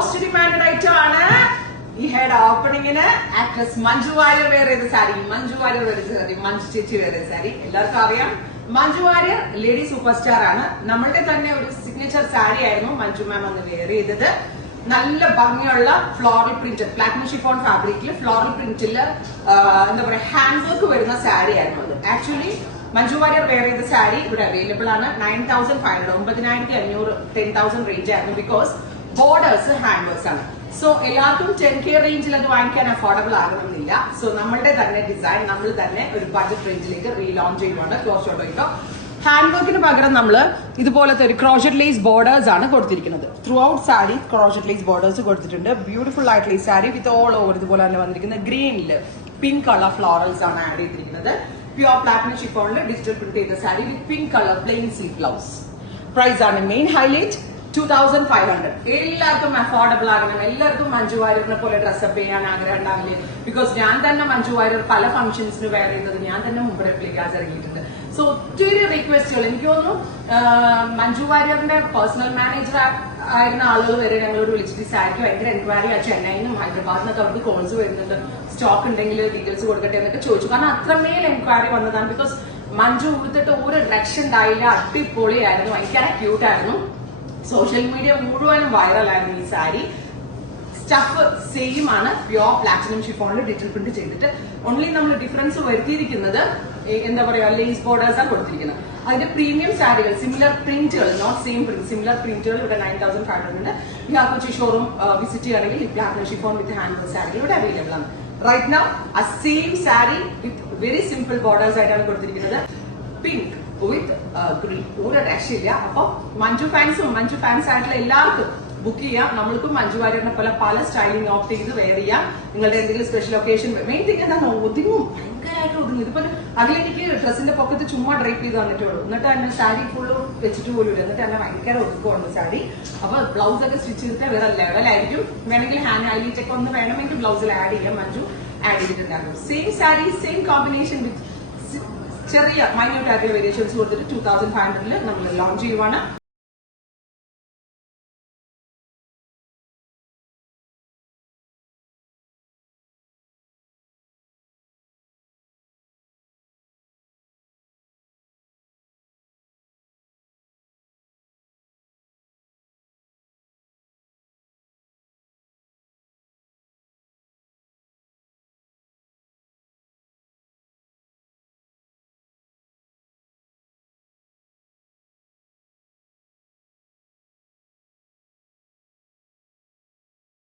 Most demanded item ആണ്. ഈ head ഓപ്പണിങ്ങിന് ആക്ട്രസ് മഞ്ജു വാര്യർ വെയർ ചെയ്ത സാരി, മഞ്ജു വാര്യർ വെയർ ചെയ്ത സാരി, മഞ്ജു ചേച്ചി വെയർ ചെയ്ത സാരി. എല്ലാവർക്കും അറിയാം Manju Warrier lady super star ആണ്. നമ്മളുടെ തന്നെ ഒരു സിഗ്നേച്ചർ സാരി ആയിരുന്നു മഞ്ജു മാം അന്ന് വെയർ ചെയ്തത്. നല്ല ഭംഗിയുള്ള ഫ്ലോറൽ പ്രിന്റ്, പ്ലാറ്റിനം ഷിഫോൺ ഫാബ്രിക്കിൽ ഫ്ലോറൽ പ്രിന്റില് എന്താ പറയാ ഹാൻഡ് വർക്ക് വരുന്ന സാരി ആയിരുന്നു അത്. ആക്ച്വലി മഞ്ജു വാര്യർ വെയർ ചെയ്ത സാരി ഇവിടെ അവൈലബിൾ ആണ്. 9,500, 9,500, 10,000 റേഞ്ച് ആയിരുന്നു. ബിക്കോസ് ബോർഡേഴ്സ് ഹാൻഡ് വർക്ക്സ് ആണ്. സോ എല്ലാവർക്കും 10K റേഞ്ചിൽ അത് വാങ്ങിക്കാൻ അഫോർഡബിൾ ആകണമെന്നില്ല. സോ നമ്മളുടെ തന്നെ ഡിസൈൻ നമ്മൾ തന്നെ ഒരു ബഡ്ജറ്റ് റേഞ്ചിലേക്ക് റീലോഞ്ച് ചെയ്യുന്നുണ്ട്. ക്ലോസ് ഷോട്ടോ ഹാൻഡ് വർക്കിന് പകരം നമ്മൾ ഇതുപോലത്തെ ഒരു ക്രോഷറ്റ് ലേസ് ബോർഡേഴ്സ് ആണ് കൊടുത്തിരിക്കുന്നത്. Throughout sari crochet lace borders കൊടുത്തിട്ടുണ്ട്. ബ്യൂട്ടിഫുൾ ആയിട്ടുള്ള ഈ സാരി വിത്ത് ഓൾ ഓവർ ഇതുപോലെ തന്നെ വന്നിരിക്കുന്നത് ഗ്രീനില് പിങ്ക് കളർ ഫ്ലോറൽസ് ആണ് ആഡ് ചെയ്തിരിക്കുന്നത്. പ്യുവർ പ്ലാറ്റിനം ഷിഫോണിൽ ഡിജിറ്റൽ പ്രിന്റ് ചെയ്ത sari with pink colour plain sleeve blouse. Price ആണ് മെയിൻ ഹൈലൈറ്റ്. 2,500. എല്ലാവർക്കും അഫോർഡബിൾ ആകണം. എല്ലാവർക്കും മഞ്ജു വാര്യറിനെ പോലെ ഡ്രസ്സപ്പ് ചെയ്യാൻ ആഗ്രഹം ഉണ്ടാവില്ലേ? ബിക്കോസ് ഞാൻ തന്നെ മഞ്ജു വാര്യർ പല ഫംഗ്ഷൻസിന് വെയർ ചെയ്തത് ഞാൻ തന്നെ മുമ്പ് റെപ്ലിക്കാസ് ഇറങ്ങിയിട്ടുണ്ട്. സോ ഒത്തിരി റിക്വസ്റ്റുകൾ. എനിക്ക് തോന്നുന്നു മഞ്ജു വാര്യറിന്റെ പേഴ്സണൽ മാനേജർ ആയിരുന്ന ആളുകൾ വരെ ഞങ്ങളോട് വിളിച്ചിട്ട് സാരിക്ക് ഭയങ്കര എൻക്വയറി ആ ചെന്നൈയിൽ നിന്നും ഹൈദരാബാദിൽ നിന്നൊക്കെ അവർക്ക് കോൾസ് വരുന്നുണ്ട്. സ്റ്റോക്ക് ഉണ്ടെങ്കിൽ ഡീറ്റെയിൽസ് കൊടുക്കട്ടെ എന്നൊക്കെ ചോദിച്ചു. കാരണം അത്രമേൽ എൻക്വയറി വന്നതാണ്. ബിക്കോസ് മഞ്ജു ഉടുത്തിട്ട് ഒരു ഡ്രക്ഷൻ ഉണ്ടായില്ല. അടിപൊളിയായിരുന്നു. ഭയങ്കര ക്യൂട്ടായിരുന്നു. സോഷ്യൽ മീഡിയ മുഴുവനും വൈറലായിരുന്നു ഈ സാരി. സ്റ്റഫ് സെയിം ആണ്. പ്യോർ പ്ലാറ്റിനം ഷിഫോണിൽ ഡിജിറ്റൽ പ്രിന്റ് ചെയ്തിട്ട് ഓൺലി നമ്മൾ ഡിഫറൻസ് വരുത്തിയിരിക്കുന്നത് എന്താ പറയാ ലേസ് ബോർഡേഴ്സ് ആണ് കൊടുത്തിരിക്കുന്നത്. അതിന്റെ പ്രീമിയം സാരികൾ സിമിലർ പ്രിന്റുകൾ, നോട്ട് സെയിം പ്രിന്റ്, സിമിലർ പ്രിന്റുകൾ ഇവിടെ 9,500 ഉണ്ട്. ഈ കൊച്ചി ഷോറൂം വിസിറ്റ് ചെയ്യുകയാണെങ്കിൽ platinum chiffon with hand work സാരികൾ ഇവിടെ അവൈലബിൾ ആണ്. റൈറ്റ് നൗ ആ same sari with very simple borders ആയിട്ടാണ് കൊടുത്തിരിക്കുന്നത്. പിങ്ക് വിത്ത് ഗ്രീൻ, ഒരു രക്ഷയില്ല. അപ്പൊ മഞ്ജു ഫാൻസ് ആയിട്ടുള്ള എല്ലാവർക്കും ബുക്ക് ചെയ്യാം. നമ്മൾക്കും മഞ്ജു വാര്യറിനെ പോലെ പല സ്റ്റൈലിംഗ് ഓപ്റ്റ് ചെയ്ത് വെയർ ചെയ്യാം. നിങ്ങളുടെ എന്തെങ്കിലും സ്പെഷ്യൽ ഒക്കേഷൻ. മെയിൻ തിങ് എന്താണ്, ഒതുങ്ങും, ഭയങ്കരമായിട്ട് ഒതുങ്ങും. ഇതിപ്പോ അതിലെനിക്ക് ഡ്രസ്സിന്റെ പൊക്കത്ത് ചുമ്മാ ഡ്രൈപ്പ് ചെയ്ത് വന്നിട്ടുള്ളൂ. എന്നിട്ട് തന്നെ സാരി ഫുള്ള് വെച്ചിട്ട് പോലും ഇല്ല. എന്നിട്ട് തന്നെ ഭയങ്കര ഒതുക്കമുണ്ട് സാരി. അപ്പൊ ബ്ലൗസ് ഒക്കെ സ്റ്റിച്ച് ചെയ്തിട്ട് വേറെ ലെവലായിരിക്കും. വേണമെങ്കിൽ ഹാൻഡ് ഹൈലൈറ്റ് ഒക്കെ ഒന്ന് വേണമെങ്കിൽ ബ്ലൗസിൽ ആഡ് ചെയ്യാം. മഞ്ജു ആഡ് ചെയ്തിട്ടുണ്ടാകും. Same sari same combination with ചെറിയ മൈന്യൂട്ട് ആയിട്ടുള്ള വേരിയേഷൻസ് കൊടുത്തിട്ട് 2,500 നമ്മൾ ലോഞ്ച് ചെയ്യുവാണ്.